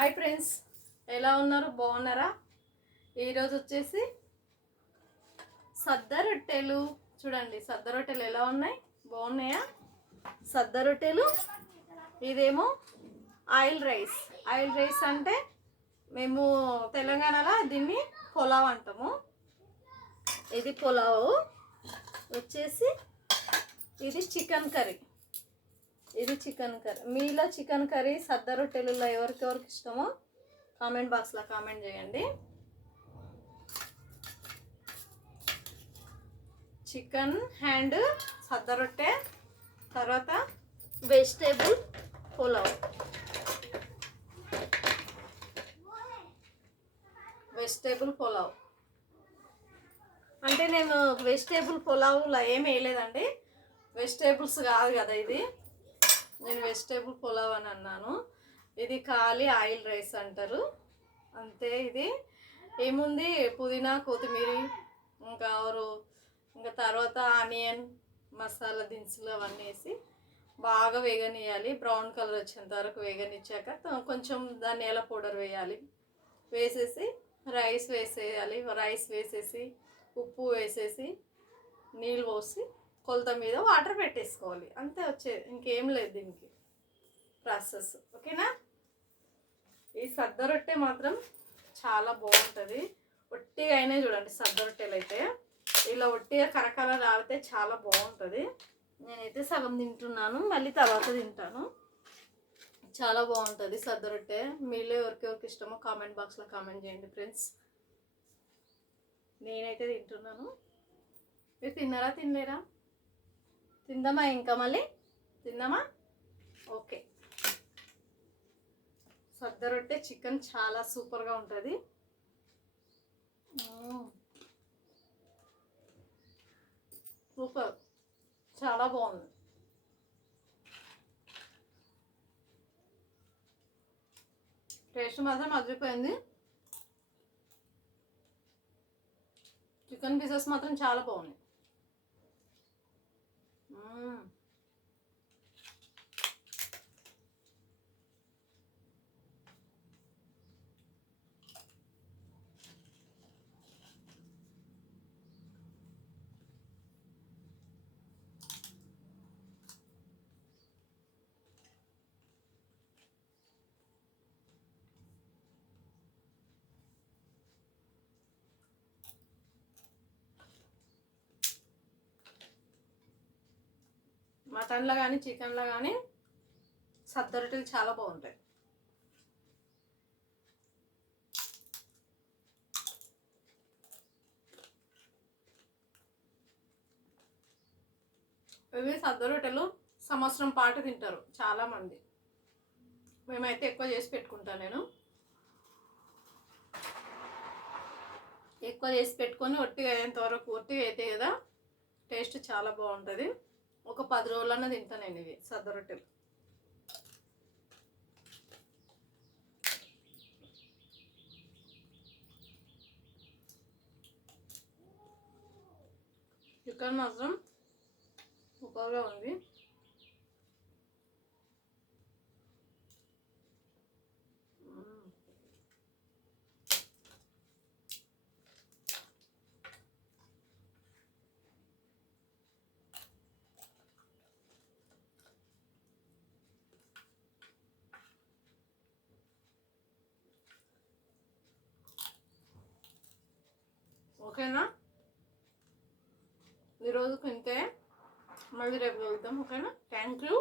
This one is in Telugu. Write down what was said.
హాయ్ ఫ్రెండ్స్, ఎలా ఉన్నారు? బాగున్నారా? ఈరోజు వచ్చేసి సద్ద రొట్టెలు చూడండి. సద్ద రొట్టెలు ఎలా ఉన్నాయి? బాగున్నాయా? సద్ద రొట్టెలు. ఇదేమో ఆయిల్ రైస్. ఆయిల్ రైస్ అంటే మేము తెలంగాణలో దీన్ని పులావ్ అంటాము. ఇది పులావ్ వచ్చేసి ఇది చికెన్ కర్రీ. ఇది చికెన్ కర్రీ. మీలో చికెన్ కర్రీ సద్ద రొట్టెలలో ఎవరికెవరికి ఇష్టమో కామెంట్ బాక్స్లో కామెంట్ చేయండి. చికెన్ హ్యాండ్ సద్ద రొట్టె, తర్వాత వెజిటేబుల్ పులావ్. వెజిటేబుల్ పులావ్ అంటే నేను వెజిటేబుల్ పులావ్లో ఏం వేయలేదండి. వెజిటేబుల్స్ కాదు కదా ఇది. నేను వెజిటేబుల్ పులావ్ అని అన్నాను. ఇది ఖాళీ ఆయిల్ రైస్ అంటారు అంతే. ఇది ఏముంది, పుదీనా, కొత్తిమీర, ఇంకా తర్వాత ఆనియన్, మసాలా దినుసులు అవన్నీ వేసి బాగా వేగనియాలి. బ్రౌన్ కలర్ వచ్చేంత వరకు వేగనిచ్చాక కొంచెం ధనియాల పౌడర్ వేయాలి. వేసేసి రైస్ వేసేయాలి. రైస్ వేసేసి ఉప్పు వేసేసి నీళ్ళు పోసి కొలత మీద వాటర్ పెట్టేసుకోవాలి. అంతే, వచ్చేది. ఇంకేం లేదు దీనికి ప్రాసెస్. ఓకేనా? ఈ సద్ద రొట్టె మాత్రం చాలా బాగుంటుంది. ఒట్టిగా అయినా చూడండి, సద్ద రొట్టెలు అయితే ఇలా ఒట్టిగా కరకర రాలితే చాలా బాగుంటుంది. నేనైతే సగం తింటున్నాను, మళ్ళీ తర్వాత తింటాను. చాలా బాగుంటుంది సద్ద రొట్టె. మీలో ఎవరికి ఇష్టమో కామెంట్ బాక్స్లో కామెంట్ చేయండి ఫ్రెండ్స్. నేనైతే తింటున్నాను. మీరు తిన్నారా? తినలేరా? తిందామా? ఇంకా మళ్ళీ తిందామా? ఓకే. సద్ద రొట్టె చికెన్ చాలా సూపర్గా ఉంటుంది. సూపర్, చాలా బాగుంది. టేస్ట్ మాత్రం అదిరిపోయింది. చికెన్ పీసెస్ మాత్రం చాలా బాగున్నాయి. మటన్లో కానీ చికెన్లో కానీ సద్ద రొట్టెలు చాలా బాగుంటాయి. ఇవి సద్ద రొట్టెలు సంవత్సరం పాటు తింటారు చాలామంది. మేమైతే ఎక్కువ చేసి పెట్టుకుంటాను. నేను ఎక్కువ చేసి పెట్టుకొని ఒట్టిగా అయ్యేంత వరకు, ఒట్టిగా అయితే కదా టేస్ట్ చాలా బాగుంటుంది. ఒక 10 రోజులన్నా తింటాను నేను ఇవి సద్ద రొట్టెలు. చికెన్ మాత్రం సూపర్గా ఉంది. ఓకేనా? ఈరోజుకు ఇంతే. మళ్ళీ రేపు వెళ్తాం. ఓకేనా? Thank you.